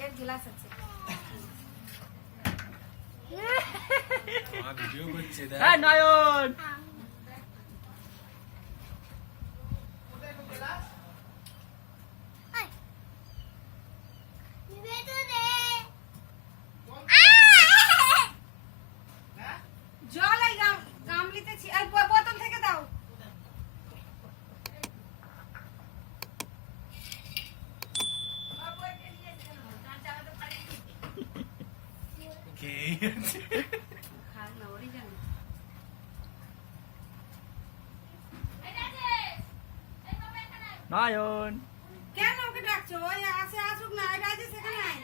এর গ্লাস আছে। ভিডিও করছে হ্যাঁ নয়ন জল এই গামলিতে এই বোতল থেকে দাও। কে খাক না ওরই জানে। নয়ন কেন ওকে ডাকছো? ওই আসে আসুক না, এটা আছে সেখানে আয়।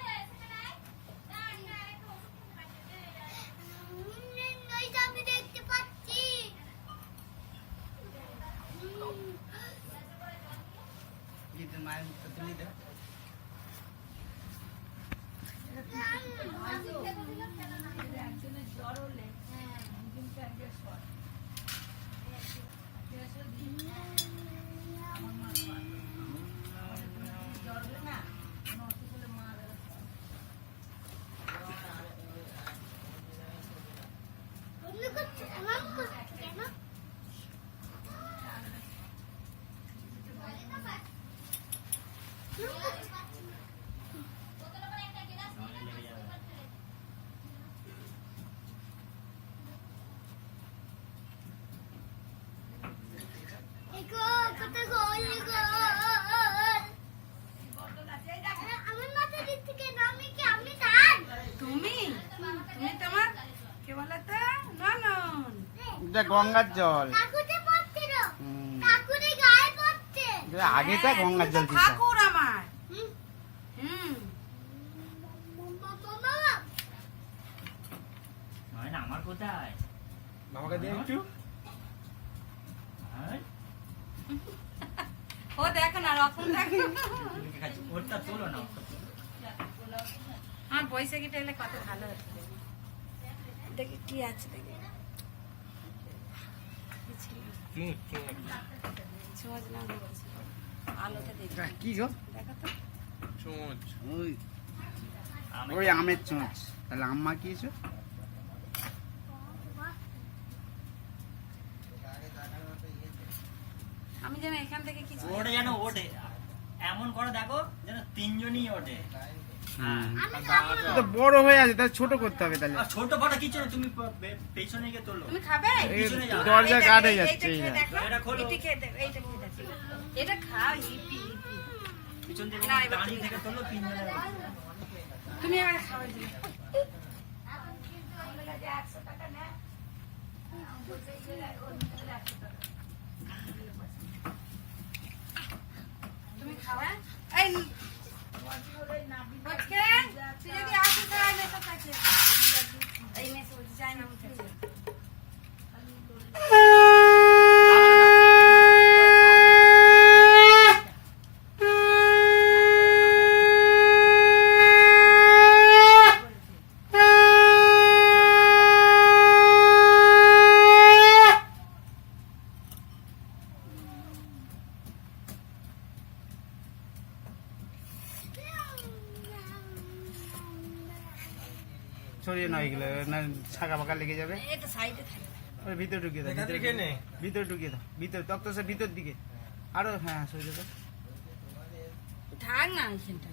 গঙ্গার জল আগেটা গঙ্গার জল দিছে ঠাকুর আমার। নয়ন আমার কোথায় আমাকে দিয়ে একটু ও দেখো না, রকম দেখো। ওরটা তোলো না আমার বৈশাখীটা এলে কত ভালো হতো। দেখি কি আছে, দেখি আলোটা দেখি কি গো দেখো তো। চোঁচ ওই আমের চোঁচ। তাহলে আম মাখিয়েছো? আমি যেন এখান থেকে কিছু ওটা যেন ওঠে এমন করে দেখো যেন তিনজনই ওঠে। তো বড় হয়ে আছে, তাহলে ছোট করতে হবে। তাহলে আর ছোট বড় কিছু না, তুমি পেছনে গিয়ে তোলো। তুমি খাবে? পিছনে যাও। দরজা এইটা- কাটে এইটা যাচ্ছে। খেয়ে দেখো, এটা খোলো। এটা খেয়ে দেখো, এইটা খেয়ে দেখো। এটা খাও, ইপি ইপি। পিছন থেকে না, এবার দাঁড়িয়ে তুমি থেকে তোলো তিনজনে। তুমি এবার খাওয়াই দিলে। তুমি খাওয়া? এই বটকে, তুই যদি আসিস তাহলে মেসে থাকিস। এই মেসে বলছি, যাই না বলছি। ছড়িয়ে নয় এগুলো, না ছাকা ফাঁকা লেগে যাবে। এটা সাইডে থাকে। ওই ভিতরে ঢুকিয়ে দাও, এখান ভিতরে থেকে নে। ভিতরে ঢুকিয়ে দাও, ভিতরে তক্তাসের ভিতর দিকে আরো। হ্যাঁ সরিয়ে দাও। থাক না এখানটা।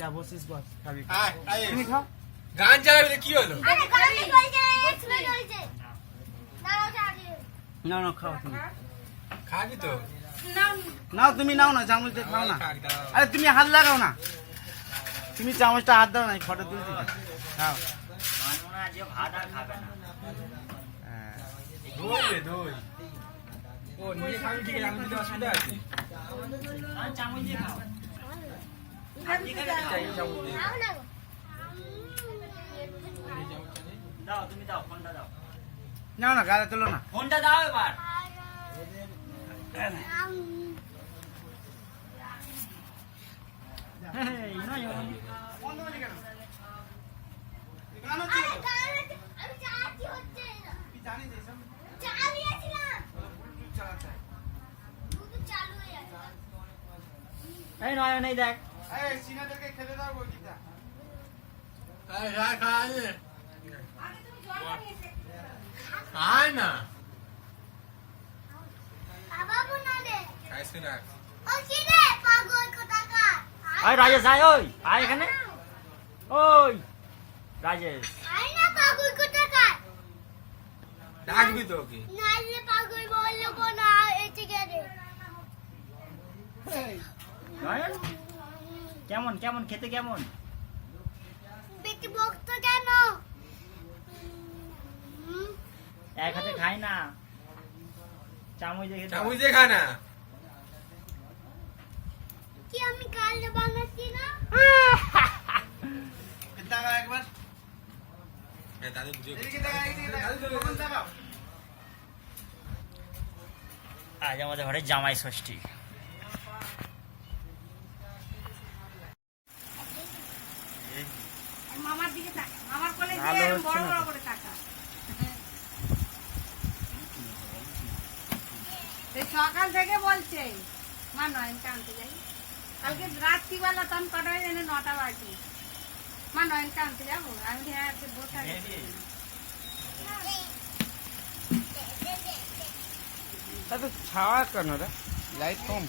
যা বসিস বস, খাবি। আয়, আয়। তুমি খাও। গান চালাবি তো কি হলো? না না খাও তুমি। খাবি তো? নাও, নাও তুমি নাও না, চামচ দিয়ে খাও না। আরে তুমি হাত লাগাও না, তুমি চামচটা হাত দাও না, ফটো তুলতে খাও। আমার মনে হয় যে ভাত আর খাবে না। হ্যাঁ। দই রে, দই। ও নিজে খাবি ঠিক আছে, আমি দিতে অসুবিধা আছে? আর চামচ দিয়ে খাও। চাই চামচ দিয়ে। দাও তুমি দাও, ফোনটা দাও। নাও না, গালে তোলো না। ফোনটা দাও এবার। এই নয়ন এই নয়ন এই দেখ এই সিনাদেরকে খেতে দাও বইটা। আগে তুমি জল বানিয়েছে খায় না বাবা বনালে খাইছে না ও কি রে পাগল কোথাকার আয় রাজেশ আয় ওই আয় এখানে ওই রাজেশ আয় না পাগল কোথাকার ডাকবি তো ওকে নাইলে পাগল বলবো না এদিকে রে নয়ন কেমন কেমন খেতে কেমন বেটি বকতো কেন এক হাতে খাই না চামচ দিয়ে খেতে হয়। চামচ দিয়ে খায় না কি আমি কাল বানাচ্ছি না টাকা একবার দাদু বুঝে এদিকে টাকা এদিকে টাকা কখন টাকা আজ আমাদের ঘরে জামাই ষষ্ঠী আর মামার দিকে তাকা মামার কোলে ভালো দিয়ে এরম হচ্ছে বড় না বড় তো। করে তাকা এই সকাল থেকে বলছে মা নয়নকে আনতে যাই কালকে রাত্রিবেলা তখন কটা হয়ে জানে 9টা বাজে মা নয়নকে আনতে যাবো আমি বলি, হ্যাঁ তুই বসে আছিস। এত ছাওয়া কেন রে লাইট কম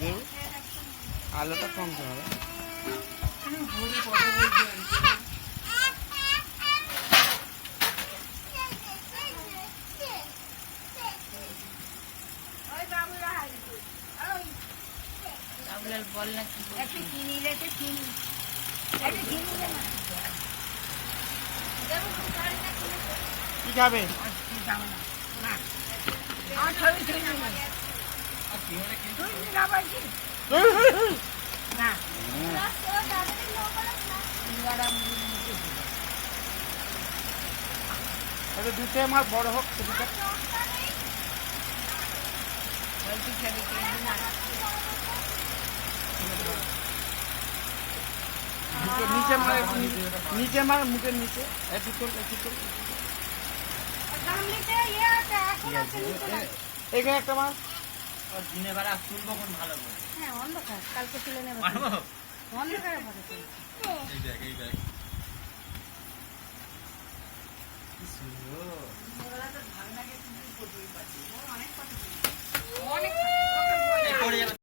দেব আলোটা কম কেন রে ওই বাবুরা হাসছে ওই একটু চিনি রেখে চিনি একটু চিনি দে না দেবো তুমি খাবে না চিনি দে। কি খাবে না আমার ছবি ছবি না তুই না পাইছি না আরে দুটো আমার বড় হোক ছবিটা বলছি ছবি কিনবি না মুখের নিচে মারে নিচে মার মুখের নিচে একটু তোল একটু তোল সামনেতে ইয়ে আছে এখন আছে নিচে না। এখানে একটা মার ওর দিনের বেলা তুলবো কোন ভালো করে হ্যাঁ অন্ধকার কালকে তুলে নেবো পারবো অন্ধকারে ফটো তুলবো এই দেখ কি সুন্দর